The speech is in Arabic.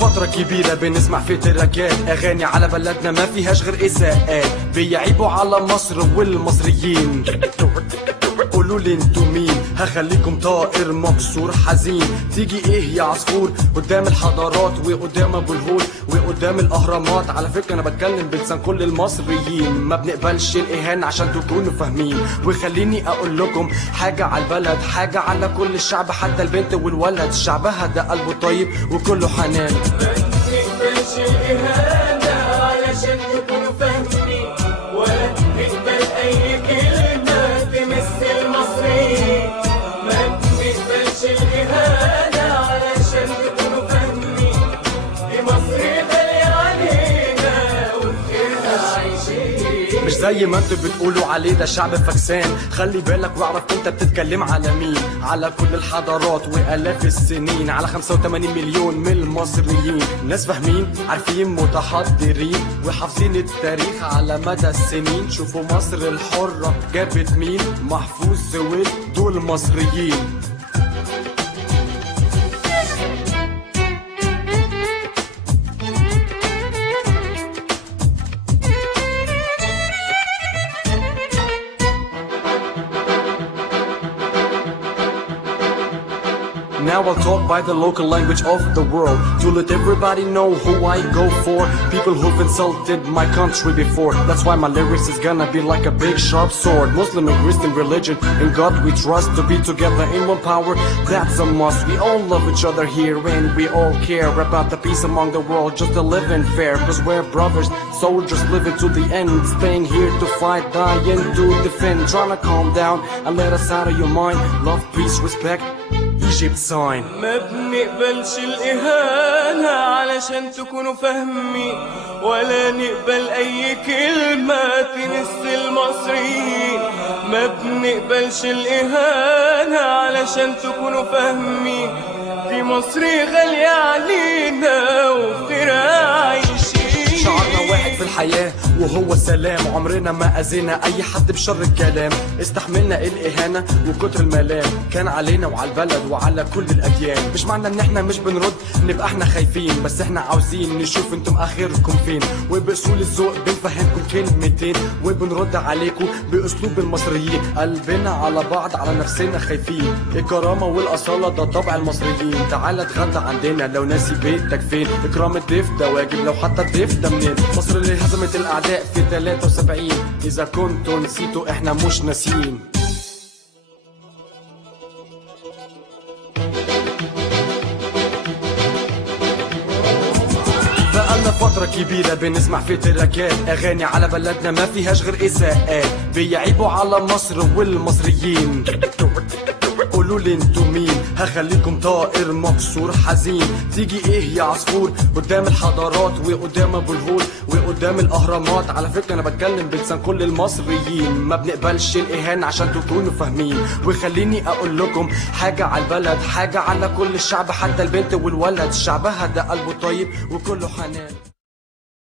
فترة كبيرة بنسمع في تراكات اغاني على بلدنا ما فيهاش غير اساءات، بيعيبوا على مصر والمصريين. قولوا لي انتوا مين؟ هخليكم طائر مكسور حزين. تيجي ايه يا عصفور قدام الحضارات وقدام ابو الهول وقدام الاهرامات؟ على فكرة انا بتكلم بلسان كل المصريين، ما بنقبلش الاهانة عشان تكونوا فاهمين. وخليني اقول لكم حاجة على البلد، حاجة على كل الشعب حتى البنت والولد، شعبها ده قلبه طيب وكله حنان. ما نقبلش الاهانة علشان تكونوا فاهمين، ولا نقبل اي كلمة تمس المصريين. ما نقبلش الاهانة علشان تكونوا فاهمين، دي مصر غالية علينا وبخيرها عايشين. مش زي ما انتوا بتقولوا عليه ده شعب فكسان، خلي بالك واعرف انت بتتكلم على مين. على كل الحضارات والاف السنين، على 85 مليون من المصريين. ناس فاهمين عارفين متحضرين وحافظين التاريخ على مدى السنين. شوفوا مصر الحرة جابت مين، محفوظ سويد دول مصريين. Now I'll talk by the local language of the world to let everybody know who I go for. People who've insulted my country before. That's why my lyrics is gonna be like a big sharp sword. Muslim and Christian religion, in God we trust. To be together in one power, that's a must. We all love each other here and we all care about the peace among the world, just to live in fair. Cause we're brothers, soldiers living to the end, staying here to fight, dying to defend. Trying to calm down and let us out of your mind. Love, peace, respect, Egypt sign. ما بنقبلش الإهانة علشان تكونوا فاهمين، ولا نقبل أي كلمة تمس المصريين. ما بنقبلش الإهانة علشان تكونوا فاهمين، دي مصر غالية علينا وبخيرها عايشين. شعارنا واحد في الحياة وهو السلام، عمرنا ما أذينا أي حد بشر الكلام. استحملنا الإهانة وكتر الملام، كان علينا وعلى البلد وعلى كل الأديان. مش معنى إن إحنا مش بنرد نبقى إحنا خايفين، بس إحنا عاوزين نشوف أنتم آخركم فين. وبأصول الذوق بنفهمكم كلمتين وبنرد عليكم بأسلوب المصريين. قلبنا على بعض على نفسنا خايفين، الكرامة والأصالة ده طبع المصريين. تعال اتغدى عندنا لو ناسي بيتك فين، إكرام الضيف ده واجب لو حتى الضيف ده منين. مصر اللي هزمت الأعداء في 73، إذا كنتوا نسيتوا إحنا مش ناسيين. بقالنا فترة كبيرة بنسمع في تراكات أغاني على بلدنا ما فيهاش غير إساءات، بيعيبوا على مصر والمصريين. قولوا لي انتوا مين؟ هخليكم طائر مكسور حزين. تيجي ايه يا عصفور قدام الحضارات وقدام ابو الهول وقدام الاهرامات؟ على فكرة انا بتكلم بلسان كل المصريين، ما بنقبلش الاهانة عشان تكونوا فاهمين. وخليني اقول لكم حاجة على البلد، حاجة على كل الشعب حتى البنت والولد، شعبها ده قلبه طيب وكله حنان.